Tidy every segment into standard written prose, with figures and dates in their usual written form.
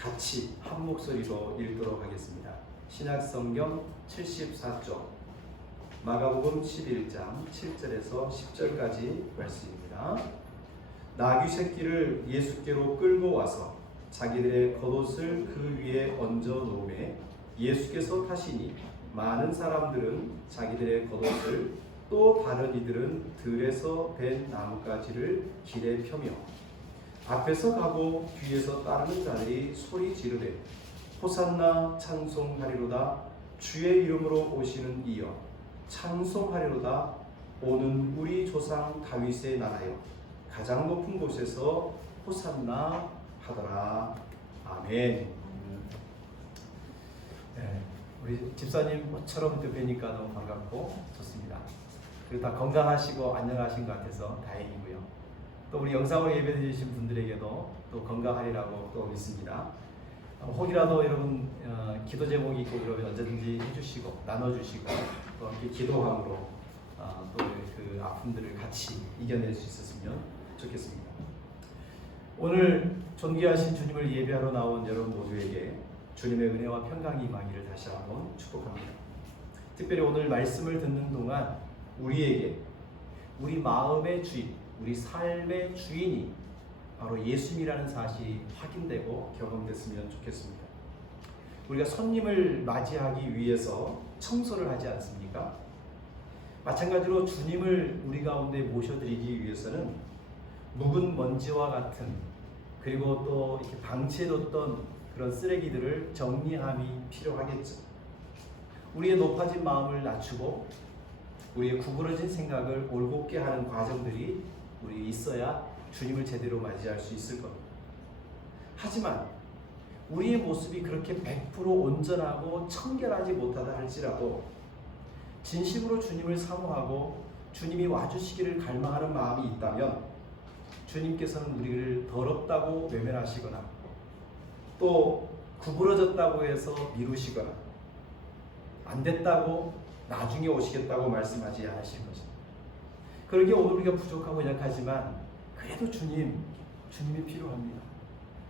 같이 한 목소리로 읽도록 하겠습니다. 신약성경 74쪽 마가복음 11장 7절에서 10절까지 말씀입니다. 나귀 새끼를 예수께로 끌고 와서 자기들의 겉옷을 그 위에 얹어 놓음에 예수께서 타시니 많은 사람들은 자기들의 겉옷을 또 다른 이들은 들에서 벤 나뭇가지를 길에 펴며 앞에서 가고 뒤에서 따르는 자들이 소리 지르되 호산나 찬송하리로다 주의 이름으로 오시는 이여 찬송하리로다 오는 우리 조상 다윗의 나라여 가장 높은 곳에서 호산나 하더라. 아멘. 네, 우리 집사님 모처럼 뵈니까 너무 반갑고 좋습니다. 그리고 다 건강하시고 안녕하신 것 같아서 다행이고요. 또 우리 영상으로 예배드리신 분들에게도 또 건강하리라고 또 믿습니다. 혹이라도 여러분 기도 제목이 있고 그러면 언제든지 해주시고 나눠주시고 또 이렇게 기도함으로 또 그 아픔들을 같이 이겨낼 수 있었으면 좋겠습니다. 오늘 존귀하신 주님을 예배하러 나온 여러분 모두에게 주님의 은혜와 평강이 임하기를 다시 한번 축복합니다. 특별히 오늘 말씀을 듣는 동안 우리에게 우리 마음의 주인, 우리 삶의 주인이 바로 예수님이라는 사실이 확인되고 경험됐으면 좋겠습니다. 우리가 손님을 맞이하기 위해서 청소를 하지 않습니까? 마찬가지로 주님을 우리 가운데 모셔드리기 위해서는 묵은 먼지와 같은 그리고 또 이렇게 방치해뒀던 그런 쓰레기들을 정리함이 필요하겠죠. 우리의 높아진 마음을 낮추고 우리의 구부러진 생각을 올곧게 하는 과정들이 우리 있어야 주님을 제대로 맞이할 수 있을 겁니다. 하지만 우리의 모습이 그렇게 100% 온전하고 청결하지 못하다 할지라도 진심으로 주님을 사모하고 주님이 와주시기를 갈망하는 마음이 있다면 주님께서는 우리를 더럽다고 외면하시거나 또 구부러졌다고 해서 미루시거나 안 됐다고 나중에 오시겠다고 말씀하지 않으실 것입니다. 그러기에 오늘 우리가 부족하고 연약하지만 그래도 주님이 필요합니다.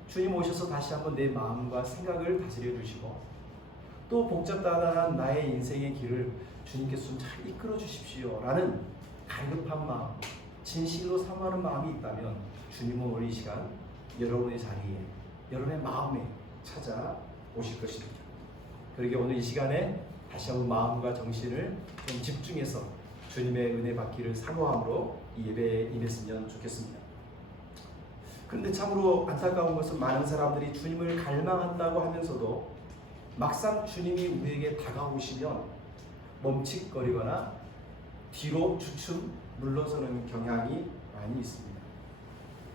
주님 오셔서 다시 한번 내 마음과 생각을 다스려 주시고 또 복잡다단한 나의 인생의 길을 주님께서 좀 잘 이끌어 주십시오 라는 갈급한 마음, 진실로 사모하는 마음이 있다면 주님은 오늘 이 시간 여러분의 자리에, 여러분의 마음에 찾아오실 것입니다. 그러기에 오늘 이 시간에 다시 한번 마음과 정신을 좀 집중해서 주님의 은혜 받기를 사모함으로 이 예배에 임했으면 좋겠습니다. 그런데 참으로 안타까운 것은 많은 사람들이 주님을 갈망한다고 하면서도 막상 주님이 우리에게 다가오시면 멈칫거리거나 뒤로 주춤 물러서는 경향이 많이 있습니다.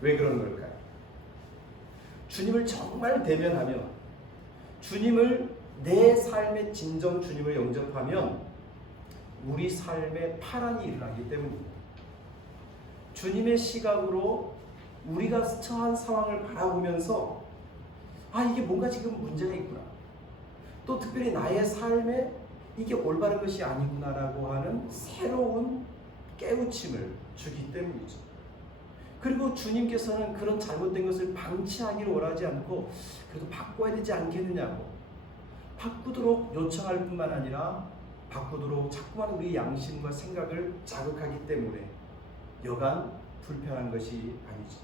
왜 그런 걸까요? 주님을 정말 대면하면 주님을 내 삶의 진정 주님을 영접하면 우리 삶에 파란이 일어나기 때문입니다. 주님의 시각으로 우리가 처한 상황을 바라보면서 이게 뭔가 지금 문제가 있구나. 또 특별히 나의 삶에 이게 올바른 것이 아니구나라고 하는 새로운 깨우침을 주기 때문이죠. 그리고 주님께서는 그런 잘못된 것을 방치하기를 원하지 않고 그래도 바꿔야 되지 않겠느냐고 바꾸도록 요청할 뿐만 아니라 바꾸도록 자꾸만 우리 양심과 생각을 자극하기 때문에 여간 불편한 것이 아니죠.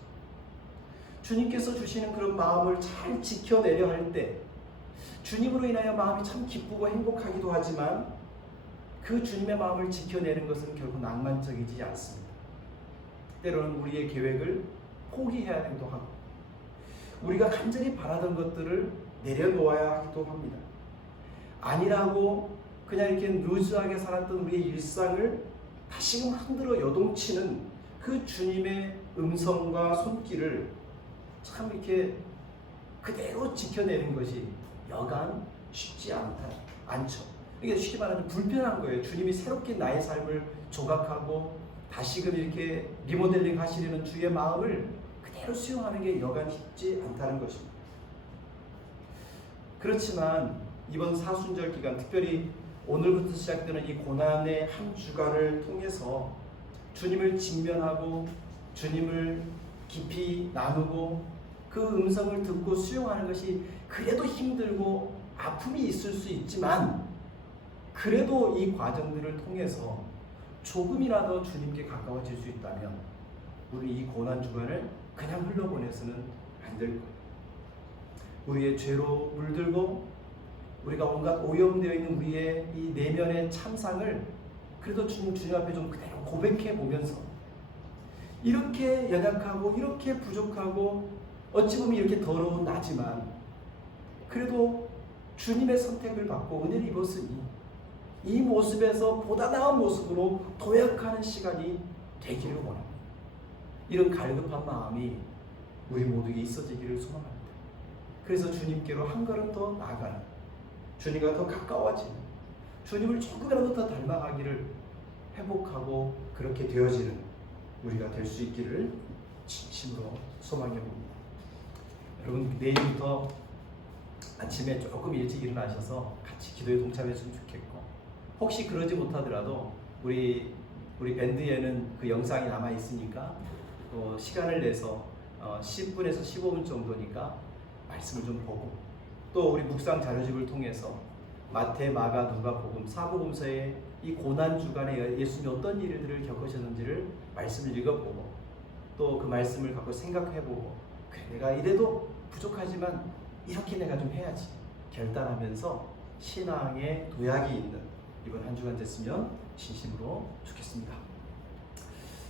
주님께서 주시는 그런 마음을 잘 지켜내려 할 때 주님으로 인하여 마음이 참 기쁘고 행복하기도 하지만 그 주님의 마음을 지켜내는 것은 결국 낭만적이지 않습니다. 때로는 우리의 계획을 포기해야 하기도 하고 우리가 간절히 바라던 것들을 내려놓아야 하기도 합니다. 아니라고 그냥 이렇게 루즈하게 살았던 우리의 일상을 다시금 흔들어 요동치는 그 주님의 음성과 손길을 참 이렇게 그대로 지켜내는 것이 여간 쉽지 않죠. 이게 쉽게 말하면 불편한 거예요. 주님이 새롭게 나의 삶을 조각하고 다시금 이렇게 리모델링 하시려는 주의 마음을 그대로 수용하는 게 여간 쉽지 않다는 것입니다. 그렇지만 이번 사순절 기간, 특별히 오늘부터 시작되는 이 고난의 한 주간을 통해서 주님을 직면하고 주님을 깊이 나누고 그 음성을 듣고 수용하는 것이 그래도 힘들고 아픔이 있을 수 있지만 그래도 이 과정들을 통해서 조금이라도 주님께 가까워질 수 있다면 우리 이 고난 주간을 그냥 흘러보내서는 안 될 거예요. 우리의 죄로 물들고 우리가 온갖 오염되어 있는 우리의 이 내면의 참상을 그래도 주님 앞에 좀 그대로 고백해 보면서 이렇게 연약하고 이렇게 부족하고 어찌 보면 이렇게 더러운 나지만 그래도 주님의 선택을 받고 은혜를 입었으니 이 모습에서 보다 나은 모습으로 도약하는 시간이 되기를 원합니다. 이런 갈급한 마음이 우리 모두에게 있어지기를 소망합니다. 그래서 주님께로 한 걸음 더 나아가는, 주님과 더 가까워지는, 주님을 조금이라도 더 닮아가기를 회복하고 그렇게 되어지는 우리가 될 수 있기를 진심으로 소망해 봅니다. 여러분, 내일부터 아침에 조금 일찍 일어나셔서 같이 기도에 동참했으면 좋겠고, 혹시 그러지 못하더라도 우리 밴드에는 그 영상이 남아 있으니까 또 시간을 내서 10분에서 15분 정도니까 말씀을 좀 보고, 또 우리 묵상 자료집을 통해서 마태, 마가, 누가복음, 사복음서의 이 고난 주간에 예수님이 어떤 일들을 겪으셨는지를 말씀을 읽어보고 또 그 말씀을 갖고 생각해보고, 그래, 내가 이래도 부족하지만 이렇게 내가 좀 해야지 결단하면서 신앙의 도약이 있는 이번 한 주간 됐으면 진심으로 좋겠습니다.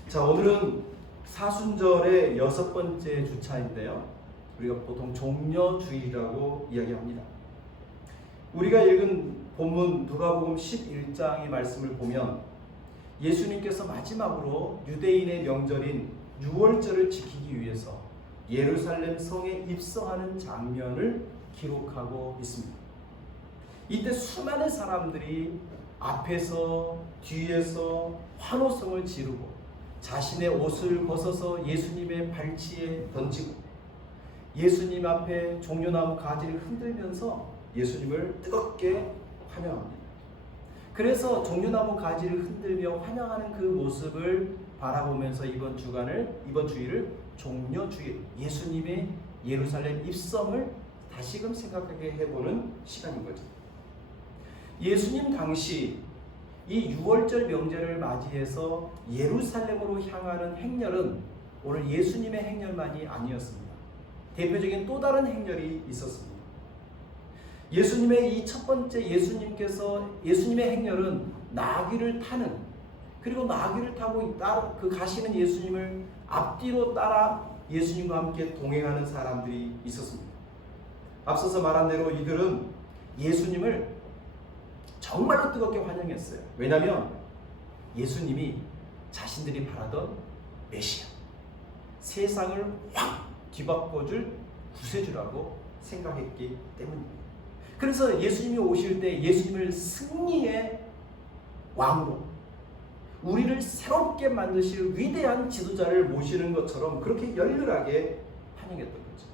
자, 오늘은 사순절의 6번째 주차인데요, 우리가 보통 종려주일이라고 이야기합니다. 우리가 읽은 본문 누가복음 11장의 말씀을 보면 예수님께서 마지막으로 유대인의 명절인 유월절을 지키기 위해서 예루살렘 성에 입성하는 장면을 기록하고 있습니다. 이때 수많은 사람들이 앞에서 뒤에서 환호성을 지르고 자신의 옷을 벗어서 예수님의 발치에 던지고 예수님 앞에 종려나무 가지를 흔들면서 예수님을 뜨겁게 환영합니다. 그래서 종려나무 가지를 흔들며 환영하는 그 모습을 바라보면서 이번 주일을 종려주일, 예수님의 예루살렘 입성을 다시금 생각하게 해보는 시간인 거죠. 예수님 당시 이 유월절 명절을 맞이해서 예루살렘으로 향하는 행렬은 오늘 예수님의 행렬만이 아니었습니다. 대표적인 또 다른 행렬이 있었습니다. 예수님의 이 첫 번째 예수님의 행렬은 나귀를 타는, 그리고 나귀를 타고 그 가시는 예수님을 앞뒤로 따라 예수님과 함께 동행하는 사람들이 있었습니다. 앞서서 말한 대로 이들은 예수님을 정말로 뜨겁게 환영했어요. 왜냐하면 예수님이 자신들이 바라던 메시아, 세상을 확 뒤바꿔줄 구세주라고 생각했기 때문입니다. 그래서 예수님이 오실 때 예수님을 승리의 왕으로, 우리를 새롭게 만드실 위대한 지도자를 모시는 것처럼 그렇게 열렬하게 환영했던 거죠.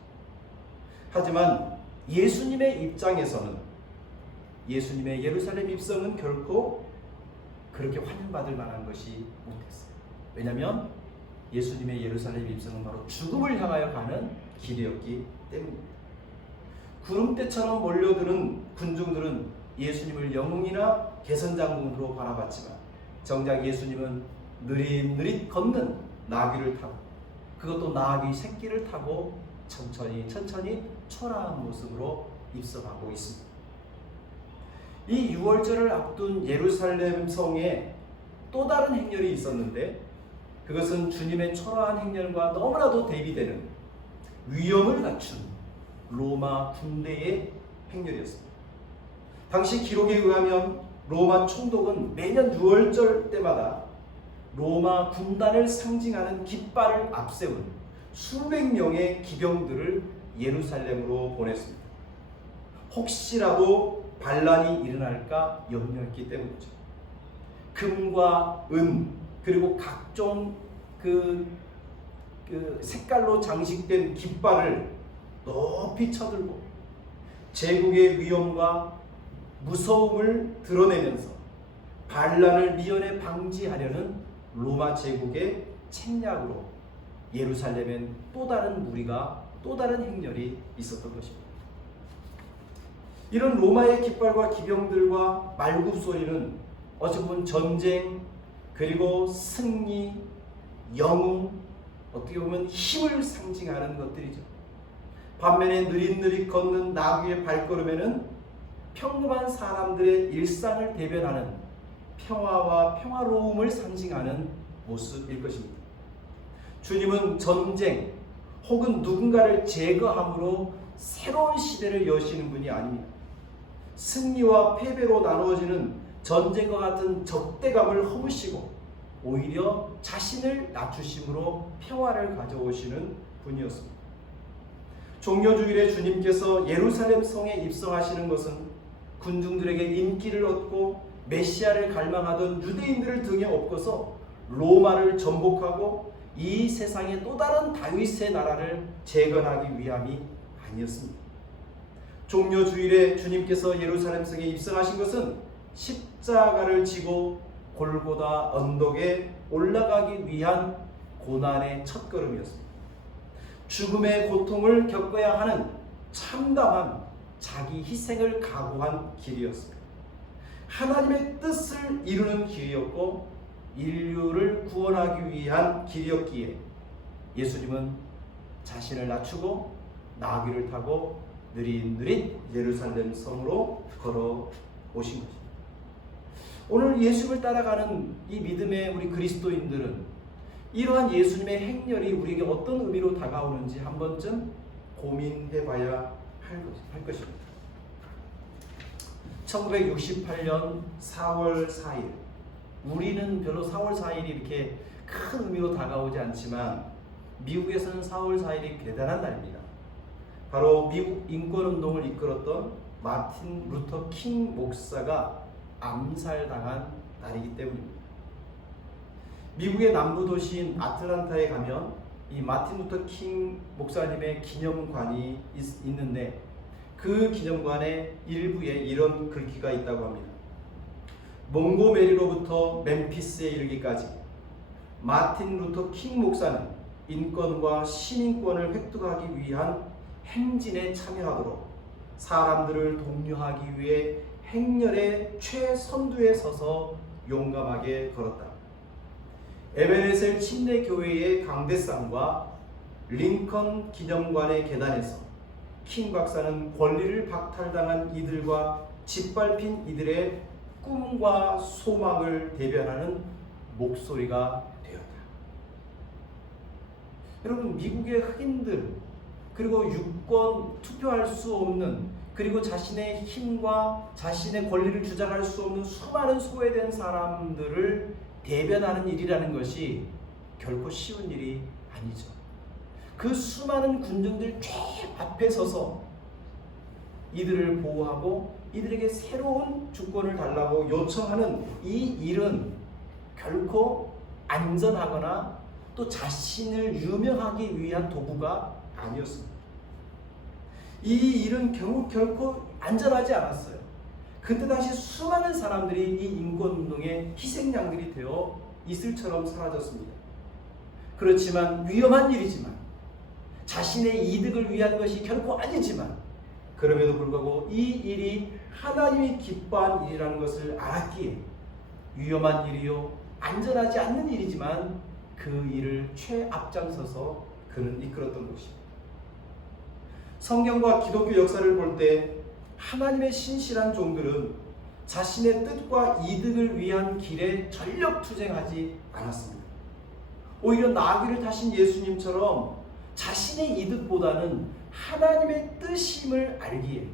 하지만 예수님의 입장에서는 예수님의 예루살렘 입성은 결코 그렇게 환영받을 만한 것이 못했어요. 왜냐하면 예수님의 예루살렘 입성은 바로 죽음을 향하여 가는 길이었기 때문입니다. 구름대처럼 몰려드는 군중들은 예수님을 영웅이나 개선장군으로 바라봤지만 정작 예수님은 느릿느릿 걷는 나귀를 타고, 그것도 나귀 새끼를 타고 천천히 초라한 모습으로 입성하고 있습니다. 이 유월절을 앞둔 예루살렘 성에 또 다른 행렬이 있었는데 그것은 주님의 초라한 행렬과 너무나도 대비되는 위엄을 갖춘 로마 군대의 행렬이었습니다. 당시 기록에 의하면 로마 총독은 매년 유월절 때마다 로마 군단을 상징하는 깃발을 앞세운 수백 명의 기병들을 예루살렘으로 보냈습니다. 혹시라도 반란이 일어날까 염려했기 때문이죠. 금과 은 그리고 각종 그 색깔로 장식된 깃발을 높이 쳐들고 제국의 위엄과 무서움을 드러내면서 반란을 미연에 방지하려는 로마 제국의 책략으로 예루살렘엔 또 다른 무리가 또 다른 행렬이 있었던 것입니다. 이런 로마의 깃발과 기병들과 말굽소리는 어찌 보면 전쟁, 그리고 승리, 영웅, 어떻게 보면 힘을 상징하는 것들이죠. 반면에 느릿느릿 걷는 나귀의 발걸음에는 평범한 사람들의 일상을 대변하는 평화와 평화로움을 상징하는 모습일 것입니다. 주님은 전쟁 혹은 누군가를 제거함으로 새로운 시대를 여시는 분이 아닙니다. 승리와 패배로 나누어지는 전쟁과 같은 적대감을 허무시고 오히려 자신을 낮추심으로 평화를 가져오시는 분이었습니다. 종려주일에 주님께서 예루살렘 성에 입성하시는 것은 군중들에게 인기를 얻고 메시아를 갈망하던 유대인들을 등에 업고서 로마를 전복하고 이 세상의 또 다른 다윗의 나라를 재건하기 위함이 아니었습니다. 종려주일에 주님께서 예루살렘 성에 입성하신 것은 십자가를 지고 골고다 언덕에 올라가기 위한 고난의 첫걸음이었습니다. 죽음의 고통을 겪어야 하는 참담한 자기 희생을 각오한 길이었습니다. 하나님의 뜻을 이루는 길이었고 인류를 구원하기 위한 길이었기에 예수님은 자신을 낮추고 나귀를 타고 느릿느릿 예루살렘 성으로 걸어오신 것입니다. 오늘 예수님을 따라가는 이 믿음의 우리 그리스도인들은 이러한 예수님의 행렬이 우리에게 어떤 의미로 다가오는지 한 번쯤 고민해봐야 할 것입니다. 1968년 4월 4일, 우리는 별로 4월 4일이 이렇게 큰 의미로 다가오지 않지만 미국에서는 4월 4일이 대단한 날입니다. 바로 미국 인권운동을 이끌었던 마틴 루터 킹 목사가 암살당한 날이기 때문입니다. 미국의 남부 도시인 아틀란타에 가면 이 마틴 루터 킹 목사님의 기념관이 있는데 그 기념관의 일부에 이런 글귀가 있다고 합니다. 몽고메리로부터 멤피스에 이르기까지 마틴 루터 킹 목사는 인권과 시민권을 획득하기 위한 행진에 참여하도록 사람들을 독려하기 위해 행렬의 최선두에 서서 용감하게 걸었다. 에베레셀 침례교회의 강대상과 링컨 기념관의 계단에서 킹 박사는 권리를 박탈당한 이들과 짓밟힌 이들의 꿈과 소망을 대변하는 목소리가 되었다. 여러분, 미국의 흑인들, 그리고 유권 투표할 수 없는, 그리고 자신의 힘과 자신의 권리를 주장할 수 없는 수많은 소외된 사람들을 대변하는 일이라는 것이 결코 쉬운 일이 아니죠. 그 수많은 군중들 최 앞에 서서 이들을 보호하고 이들에게 새로운 주권을 달라고 요청하는 이 일은 결코 안전하거나 또 자신을 유명하기 위한 도구가 아니었습니다. 이 일은 결코 안전하지 않았어요. 그때 당시 수많은 사람들이 이 인권운동의 희생양들이 되어 이슬처럼 사라졌습니다. 그렇지만 위험한 일이지만 자신의 이득을 위한 것이 결코 아니지만 그럼에도 불구하고 이 일이 하나님이 기뻐한 일이라는 것을 알았기에 위험한 일이요 안전하지 않는 일이지만 그 일을 최앞장서서 그는 이끌었던 것입니다. 성경과 기독교 역사를 볼 때 하나님의 신실한 종들은 자신의 뜻과 이득을 위한 길에 전력 투쟁하지 않았습니다. 오히려 나귀를 타신 예수님처럼 자신의 이득보다는 하나님의 뜻임을 알기에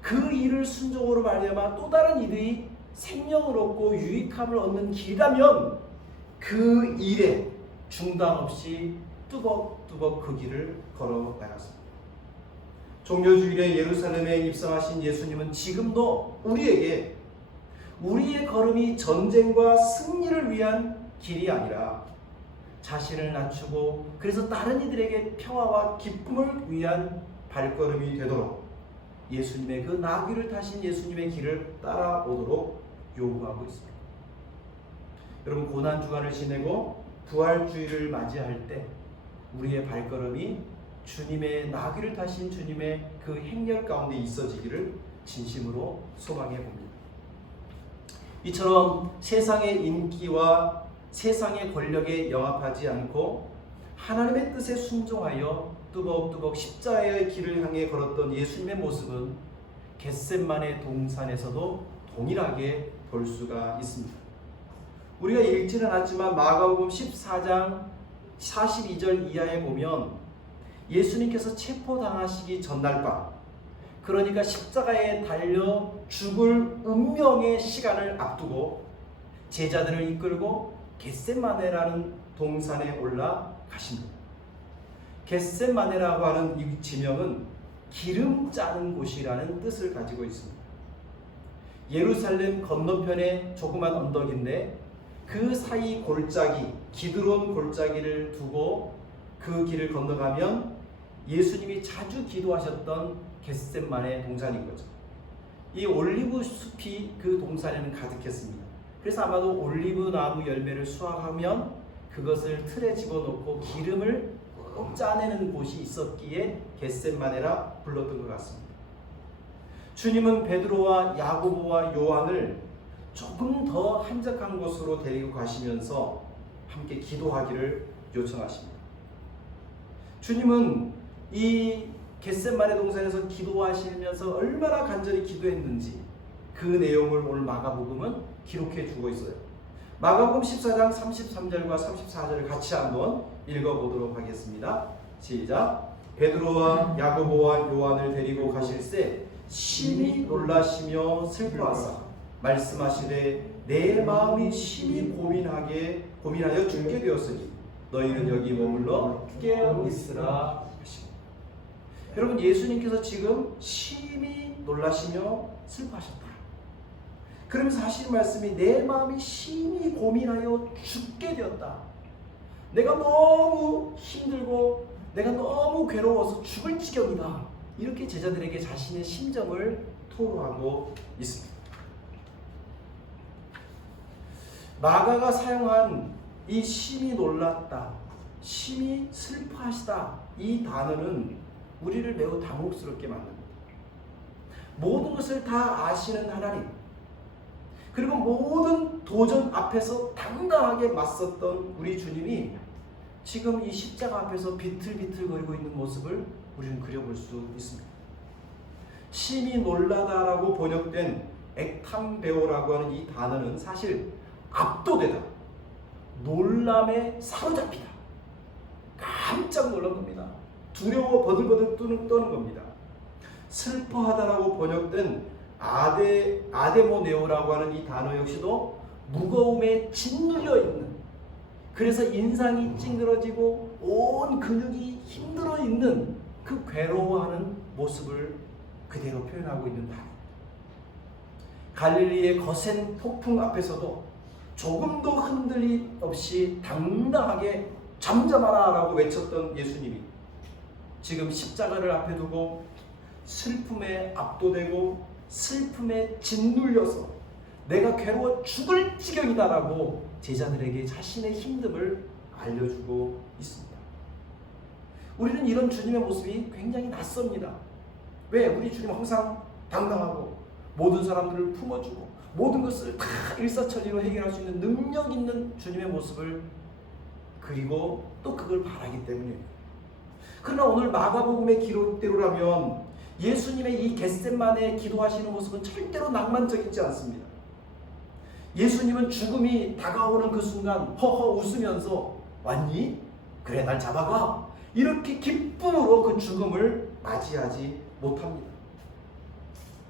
그 일을 순종으로 말미암아 또 다른 이들이 생명을 얻고 유익함을 얻는 길이라면 그 일에 중단 없이 뚜벅뚜벅 그 길을 걸어 나갔습니다. 종려주일에 예루살렘에 입성하신 예수님은 지금도 우리에게 우리의 걸음이 전쟁과 승리를 위한 길이 아니라 자신을 낮추고 그래서 다른 이들에게 평화와 기쁨을 위한 발걸음이 되도록 예수님의 그 나귀를 타신 예수님의 길을 따라오도록 요구하고 있습니다. 여러분, 고난주간을 지내고 부활주의를 맞이할 때 우리의 발걸음이 주님의 나귀를 타신 주님의 그 행렬 가운데 있어지기를 진심으로 소망해 봅니다. 이처럼 세상의 인기와 세상의 권력에 영합하지 않고 하나님의 뜻에 순종하여 뚜벅뚜벅 십자가의 길을 향해 걸었던 예수님의 모습은 겟셋마네 동산에서도 동일하게 볼 수가 있습니다. 우리가 읽지는 않지만 마가복음 14장 42절 이하에 보면 예수님께서 체포당하시기 전날 밤, 그러니까 십자가에 달려 죽을 운명의 시간을 앞두고 제자들을 이끌고 겟셋마네라는 동산에 올라가십니다. 겟셋마네라고 하는 이 지명은 기름 짜는 곳이라는 뜻을 가지고 있습니다. 예루살렘 건너편에 조그만 언덕인데 그 사이 골짜기, 기드론 골짜기를 두고 그 길을 건너가면 예수님이 자주 기도하셨던 겟셋마네 동산인 거죠. 이 올리브 숲이 그 동산에는 가득했습니다. 그래서 아마도 올리브 나무 열매를 수확하면 그것을 틀에 집어넣고 기름을 꼭 짜내는 곳이 있었기에 겟셋마네라 불렀던 것 같습니다. 주님은 베드로와 야고보와 요한을 조금 더 한적한 곳으로 데리고 가시면서 함께 기도하기를 요청하십니다. 주님은 이 겟셋마네 동산에서 기도하시면서 얼마나 간절히 기도했는지 그 내용을 오늘 마가복음은 기록해 주고 있어요. 마가복음 14장 33절과 34절을 같이 한번 읽어보도록 하겠습니다. 시작. 베드로와 야고보와 요한을 데리고 가실새 심히 놀라시며 슬퍼하사 말씀하시되 내 마음이 심히 고민하여 죽게 되었으니 너희는 여기 머물러 깨어 있으라 하시고. 여러분, 예수님께서 지금 심히 놀라시며 슬퍼하셨다. 그러면서 하시는 말씀이 내 마음이 심히 고민하여 죽게 되었다. 내가 너무 힘들고 내가 너무 괴로워서 죽을 지경이다. 이렇게 제자들에게 자신의 심정을 토로하고 있습니다. 마가가 사용한 이 심히 놀랐다, 심히 슬퍼하시다, 이 단어는 우리를 매우 당혹스럽게 만듭니다. 모든 것을 다 아시는 하나님, 그리고 모든 도전 앞에서 당당하게 맞섰던 우리 주님이 지금 이 십자가 앞에서 비틀비틀거리고 있는 모습을 우리는 그려볼 수 있습니다. 심히 놀라다라고 번역된 액탐베오라고 하는 이 단어는 사실 압도되다, 놀람에 사로잡히다, 깜짝 놀란 겁니다. 두려워 버들버들 떠는 겁니다. 슬퍼하다라고 번역된 아데모네오라고 하는 이 단어 역시도 무거움에 짓눌려 있는, 그래서 인상이 찡그러지고 온 근육이 힘들어 있는 그 괴로워하는 모습을 그대로 표현하고 있는 단어. 갈릴리의 거센 폭풍 앞에서도 조금도 흔들림 없이 당당하게 잠잠하라 라고 외쳤던 예수님이 지금 십자가를 앞에 두고 슬픔에 압도되고 슬픔에 짓눌려서 내가 괴로워 죽을 지경이다 라고 제자들에게 자신의 힘듦을 알려주고 있습니다. 우리는 이런 주님의 모습이 굉장히 낯섭니다. 왜? 우리 주님 항상 당당하고 모든 사람들을 품어주고 모든 것을 다 일사천리로 해결할 수 있는 능력 있는 주님의 모습을 그리고 또 그걸 바라기 때문입니다. 그러나 오늘 마가복음의 기록대로라면 예수님의 이 겟셋마네 기도하시는 모습은 절대로 낭만적이지 않습니다. 예수님은 죽음이 다가오는 그 순간 허허 웃으면서 왔니? 그래, 날 잡아가. 이렇게 기쁨으로 그 죽음을 맞이하지 못합니다.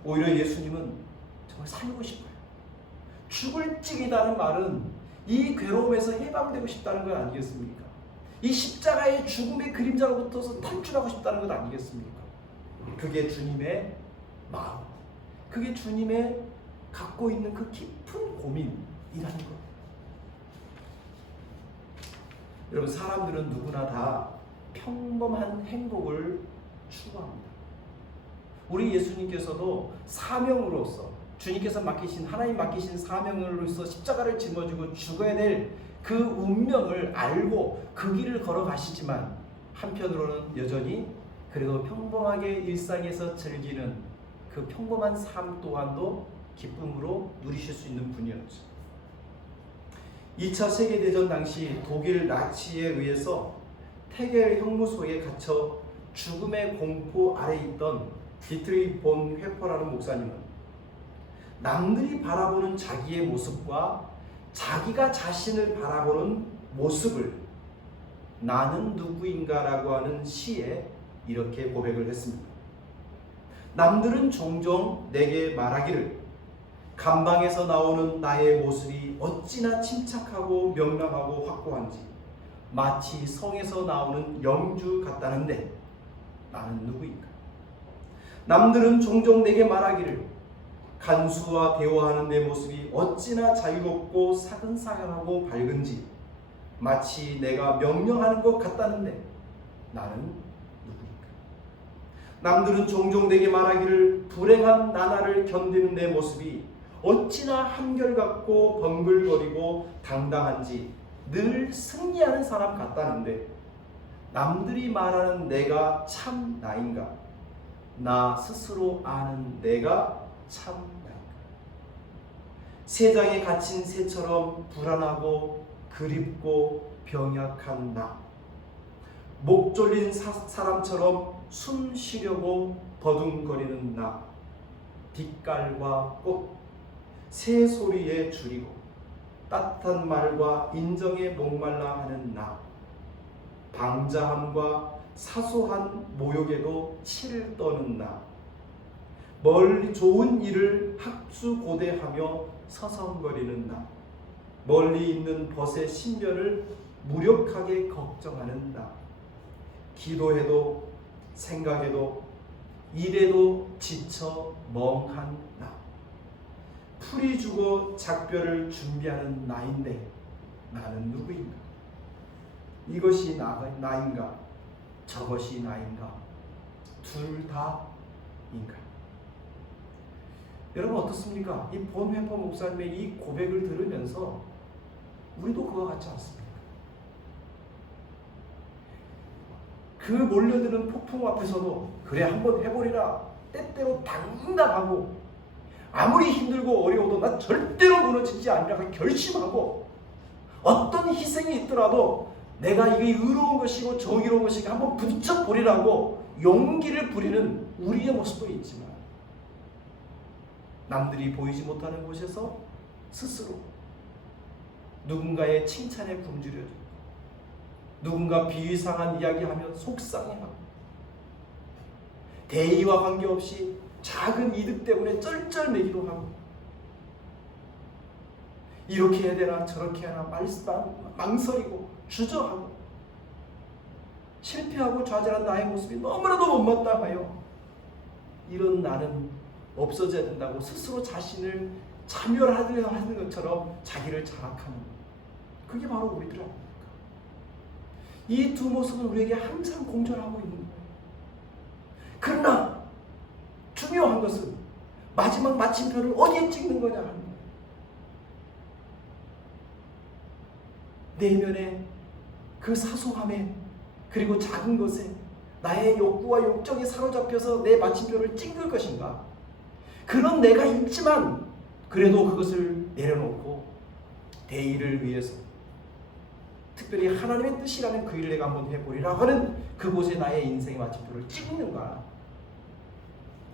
오히려 예수님은 정말 살고 싶어요. 죽을 찌기다는 말은 이 괴로움에서 해방되고 싶다는 것 아니겠습니까? 이 십자가의 죽음의 그림자로부터서 탈출하고 싶다는 것 아니겠습니까? 그게 주님의 마음, 그게 주님의 갖고 있는 그 깊은 고민이라는 것. 여러분, 사람들은 누구나 다 평범한 행복을 추구합니다. 우리 예수님께서도 사명으로서 주님께서 맡기신, 하나님 맡기신 사명으로서 십자가를 짊어지고 죽어야 될 그 운명을 알고 그 길을 걸어가시지만 한편으로는 여전히 그래도 평범하게 일상에서 즐기는 그 평범한 삶 또한도 기쁨으로 누리실 수 있는 분이었죠. 2차 세계대전 당시 독일 나치에 의해서 태겔 형무소에 갇혀 죽음의 공포 아래 있던 디트리히 본 회퍼라는 목사님은 남들이 바라보는 자기의 모습과 자기가 자신을 바라보는 모습을 나는 누구인가라고 하는 시에 이렇게 고백을 했습니다. 남들은 종종 내게 말하기를 감방에서 나오는 나의 모습이 어찌나 침착하고 명랑하고 확고한지 마치 성에서 나오는 영주 같다는데 나는 누구인가? 남들은 종종 내게 말하기를 간수와 대화하는 내 모습이 어찌나 자유롭고 사근사근하고 밝은지 마치 내가 명령하는 것 같다는데 나는 누구인가? 남들은 종종 내게 말하기를 불행한 나날을 견디는 내 모습이 어찌나 한결같고 번글거리고 당당한지 늘 승리하는 사람 같다는데 남들이 말하는 내가 참 나인가? 나 스스로 아는 내가 참 나인가? 세상에 갇힌 새처럼 불안하고 그립고 병약한 나, 목 졸린 사람처럼 숨 쉬려고 버둥거리는 나, 빛깔과 꽃, 새 소리에 줄이고 따뜻한 말과 인정에 목말라 하는 나, 방자함과 사소한 모욕에도 치를 떠는 나, 멀리 좋은 일을 학수고대하며 서성거리는 나, 멀리 있는 벗의 신변을 무력하게 걱정하는 나, 기도해도 생각해도 일에도 지쳐 멍한 나, 풀이 주고 작별을 준비하는 나인데 나는 누구인가? 이것이 나인가? 저것이 나인가? 둘 다인가? 여러분 어떻습니까? 이 본 회퍼 목사님의 이 고백을 들으면서 우리도 그와 같지 않습니까? 그 몰려드는 폭풍 앞에서도 그래 한번 해보리라 때때로 당당하고 아무리 힘들고 어려워도 나 절대로 무너지지 않으라 결심하고 어떤 희생이 있더라도 내가 이게 의로운 것이고 정의로운 것이고 한번 부딪혀보리라고 용기를 부리는 우리의 모습도 있지만 남들이 보이지 못하는 곳에서 스스로 누군가의 칭찬에 굶주려져 누군가 비위상한 이야기하면 속상해하고 대의와 관계없이 작은 이득 때문에 쩔쩔매기도 하고 이렇게 해야 되나 저렇게 해야 하나 망설이고 주저하고 실패하고 좌절한 나의 모습이 너무나도 못마땅하여 이런 나는 없어져야 된다고 스스로 자신을 자멸하려 하는 것처럼 자기를 자학하는 그게 바로 우리들 아닙니까? 이 두 모습은 우리에게 항상 공존하고 있는 거예요. 그러나 중요한 것은 마지막 마침표를 어디에 찍는 거냐 하는 거예요. 내면의 그 사소함에 그리고 작은 것에 나의 욕구와 욕정에 사로잡혀서 내 마침표를 찍을 것인가? 그런 내가 있지만 그래도 그것을 내려놓고 대의를 위해서 특별히 하나님의 뜻이라는 그 일을 내가 한번 해보리라 하는 그곳에 나의 인생의 마침표를 찍는가?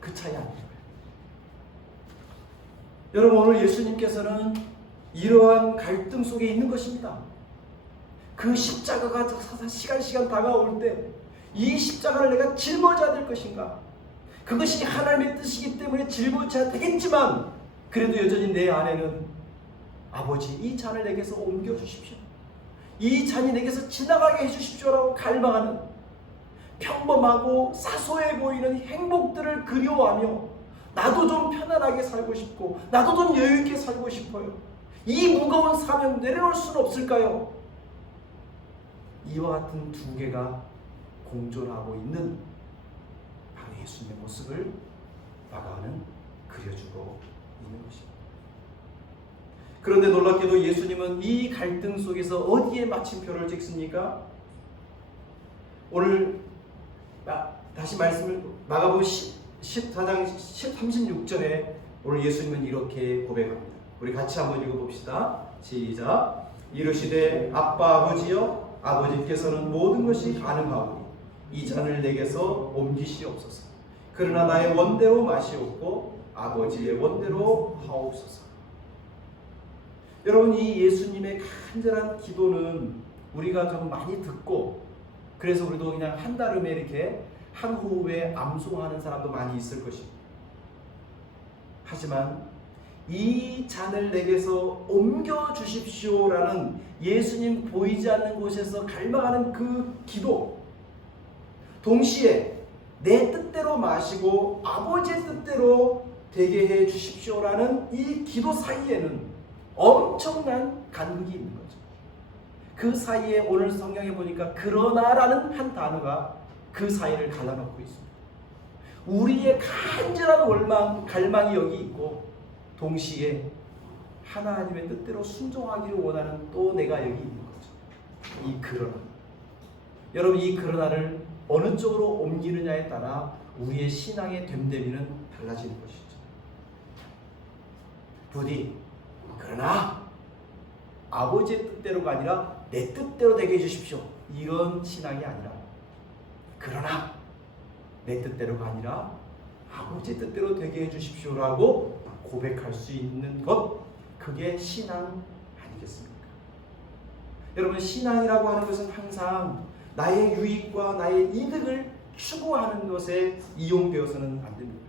그 차이 아닙니까? 여러분 오늘 예수님께서는 이러한 갈등 속에 있는 것입니다. 그 십자가가 시간 다가올 때 이 십자가를 내가 짊어져야 될 것인가? 그것이 하나님의 뜻이기 때문에 짊어져야 되겠지만 그래도 여전히 내 안에는 아버지 이 잔을 내게서 옮겨주십시오. 이 잔이 내게서 지나가게 해주십시오라고 갈망하는 평범하고 사소해 보이는 행복들을 그리워하며 나도 좀 편안하게 살고 싶고 나도 좀 여유있게 살고 싶어요. 이 무거운 사명 내려놓을 수는 없을까요? 이와 같은 두 개가 공존하고 있는 바로 예수님의 모습을 마가는 그려주고 있는 것입니다. 그런데 놀랍게도 예수님은 이 갈등 속에서 어디에 마침표를 찍습니까? 오늘 다시 말씀을 마가복음 14장 36절에 오늘 예수님은 이렇게 고백합니다. 우리 같이 한번 읽어봅시다. 시작. 이르시되 아빠 아버지여 아버지께서는 모든 것이 가능하오니 이 잔을 내게서 옮기시옵소서. 그러나 나의 원대로 마시옵고 아버지의 원대로 하옵소서. 여러분, 이 예수님의 간절한 기도는 우리가 좀 많이 듣고 그래서 우리도 그냥 한달음에 이렇게 한 호흡에 암송하는 사람도 많이 있을 것입니다. 하지만 이 잔을 내게서 옮겨 주십시오라는 예수님 보이지 않는 곳에서 갈망하는 그 기도, 동시에 내 뜻대로 마시고 아버지의 뜻대로 되게 해 주십시오라는 이 기도 사이에는 엄청난 간극이 있는 거죠. 그 사이에 오늘 성경에 보니까 그러나라는 한 단어가 그 사이를 갈라놓고 있습니다. 우리의 간절한 갈망이 여기 있고 동시에 하나님의 뜻대로 순종하기를 원하는 또 내가 여기 있는 거죠. 이 그러나. 여러분, 이 그러나를 어느 쪽으로 옮기느냐에 따라 우리의 신앙의 됨됨이는 달라지는 것이죠. 부디 그러나 아버지의 뜻대로가 아니라 내 뜻대로 되게 해주십시오. 이런 신앙이 아니라 그러나 내 뜻대로가 아니라 아버지의 뜻대로 되게 해주십시오라고 고백할 수 있는 것, 그게 신앙 아니겠습니까? 여러분, 신앙이라고 하는 것은 항상 나의 유익과 나의 이득을 추구하는 것에 이용되어서는 안 됩니다.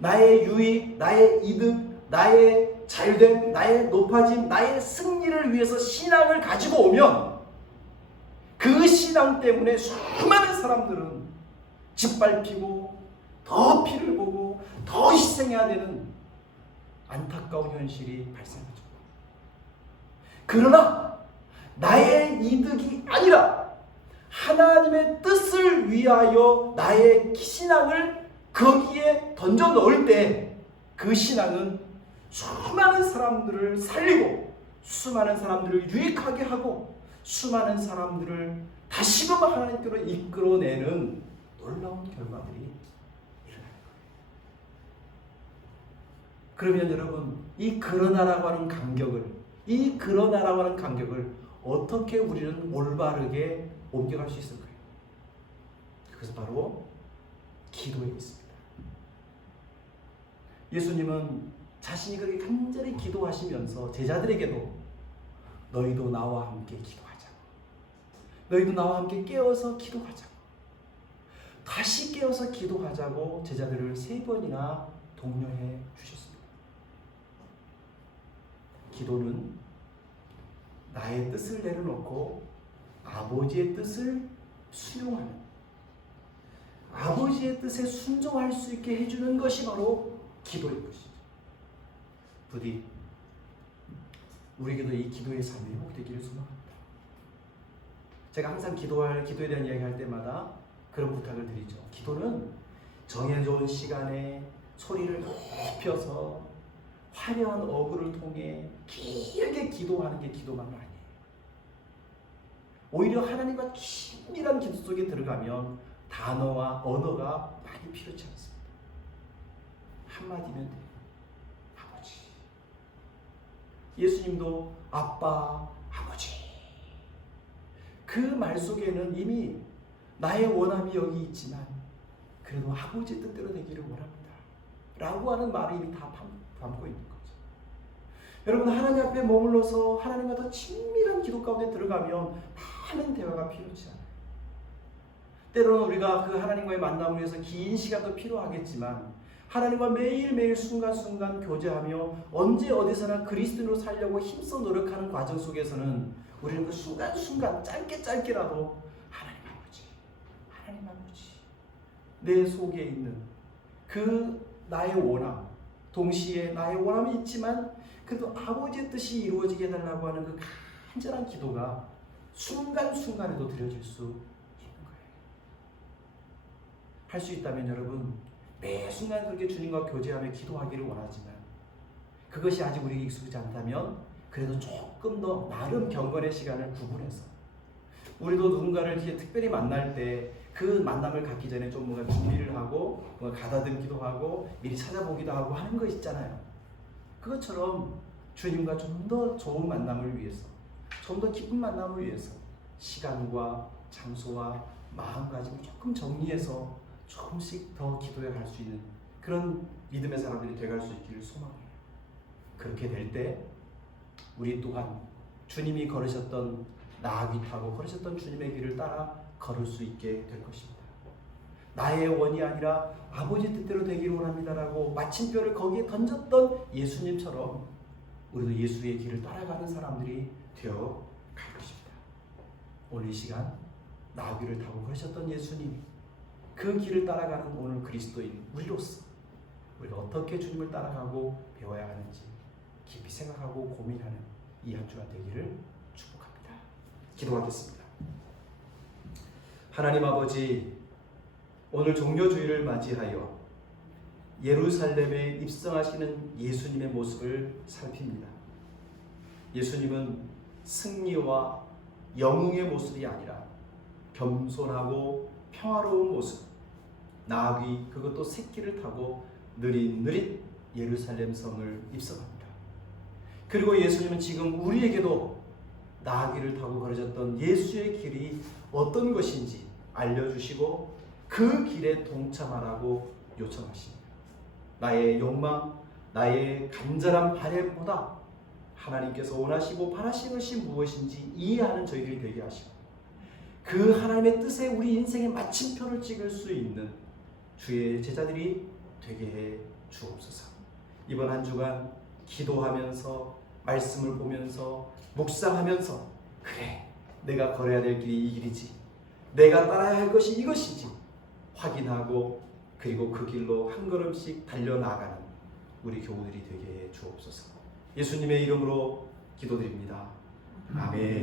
나의 유익, 나의 이득, 나의 잘됨, 나의 높아짐, 나의 승리를 위해서 신앙을 가지고 오면 그 신앙 때문에 수많은 사람들은 짓밟히고 더 피를 보고 더 희생해야 되는 안타까운 현실이 발생하죠. 그러나 나의 이득이 아니라 하나님의 뜻을 위하여 나의 신앙을 거기에 던져 넣을 때 그 신앙은 수많은 사람들을 살리고 수많은 사람들을 유익하게 하고 수많은 사람들을 다시금 하나님께로 이끌어내는 놀라운 결과들이 일어날 거예요. 그러면 여러분, 이 그러나라고 하는 간격을 어떻게 우리는 올바르게 옮겨갈 수 있을까요? 그것은 바로 기도에 있습니다. 예수님은 자신이 그렇게 간절히 기도하시면서 제자들에게도 너희도 나와 함께 기도하자, 너희도 나와 함께 깨어서 기도하자, 다시 깨어서 기도하자고 제자들을 3번이나 독려해 주셨습니다. 기도는 나의 뜻을 내려놓고 아버지의 뜻을 수용하는, 아버지의 뜻에 순종할 수 있게 해주는 것이 바로 기도인 것이죠. 부디 우리에게도 이 기도의 삶이 회복되기를 소망합니다. 제가 항상 기도에 대한 이야기할 때마다 그런 부탁을 드리죠. 기도는 정해놓은 시간에 소리를 높여서 화려한 어구를 통해 길게 기도하는 게 기도만은 아니에요. 오히려 하나님과 긴밀한 기도 속에 들어가면 단어와 언어가 많이 필요치 않습니다. 한마디면 돼요. 아버지. 예수님도 아빠, 아버지. 그 말 속에는 이미 나의 원함이 여기 있지만 그래도 아버지의 뜻대로 되기를 원합니다 라고 하는 말이 이미 다 담고 있는 거죠. 여러분, 하나님 앞에 머물러서 하나님과 더 친밀한 기도 가운데 들어가면 많은 대화가 필요치 않아요. 때로는 우리가 그 하나님과의 만남을 위해서 긴 시간도 필요하겠지만 하나님과 매일매일 순간순간 교제하며 언제 어디서나 그리스도인으로 살려고 힘써 노력하는 과정 속에서는 우리는 그 순간순간 짧게라도 하나님 아버지 내 속에 있는 그 나의 원함, 동시에 나의 원함이 있지만 그래도 아버지의 뜻이 이루어지게 해달라고 하는 그 간절한 기도가 순간순간에도 드려질 수 있는 거예요. 할 수 있다면 여러분, 매 순간 그렇게 주님과 교제하며 기도하기를 원하지만 그것이 아직 우리에게 익숙하지 않다면 그래도 조금 더 나름 경건의 시간을 구분해서 우리도 누군가를 이렇게 특별히 만날 때 그 만남을 갖기 전에 좀 뭔가 준비를 하고 뭔가 가다듬기도 하고 미리 찾아보기도 하고 하는 거 있잖아요. 그것처럼 주님과 좀 더 좋은 만남을 위해서, 좀 더 기쁜 만남을 위해서 시간과 장소와 마음가짐을 조금 정리해서 조금씩 더 기도해 갈 수 있는 그런 믿음의 사람들이 되어갈 수 있기를 소망해요. 그렇게 될 때 우리 또한 주님이 걸으셨던 나귀 타고 걸으셨던 주님의 길을 따라 걸을 수 있게 될 것입니다. 나의 원이 아니라 아버지 뜻대로 되기를 원합니다라고 마침표를 거기에 던졌던 예수님처럼 우리도 예수의 길을 따라가는 사람들이 되어 갈 것입니다. 오늘 이 시간 나귀를 타고 걸으셨던 예수님, 그 길을 따라가는 오늘 그리스도인 우리로서 우리가 어떻게 주님을 따라가고 배워야 하는지 깊이 생각하고 고민하는 이 한 주가 되기를 축복합니다. 기도하겠습니다. 하나님 아버지, 오늘 종료주일을 맞이하여 예루살렘에 입성하시는 예수님의 모습을 살핍니다. 예수님은 승리와 영웅의 모습이 아니라 겸손하고 평화로운 모습, 나귀 그것도 새끼를 타고 느릿느릿 예루살렘 성을 입성합니다. 그리고 예수님은 지금 우리에게도 나귀를 타고 걸어졌던 예수의 길이 어떤 것인지 알려주시고 그 길에 동참하라고 요청하십니다. 나의 욕망, 나의 간절한 바램보다 하나님께서 원하시고 바라시는 것이 무엇인지 이해하는 저희들이 되게 하시고 그 하나님의 뜻에 우리 인생의 마침표를 찍을 수 있는 주의 제자들이 되게 해 주옵소서. 이번 한 주간 기도하면서 말씀을 보면서 묵상하면서 그래, 내가 걸어야 될 길이 이 길이지, 내가 따라야 할 것이 이것이지 확인하고 그리고 그 길로 한 걸음씩 달려나가는 우리 교우들이 되게 해 주옵소서. 예수님의 이름으로 기도드립니다. 아멘.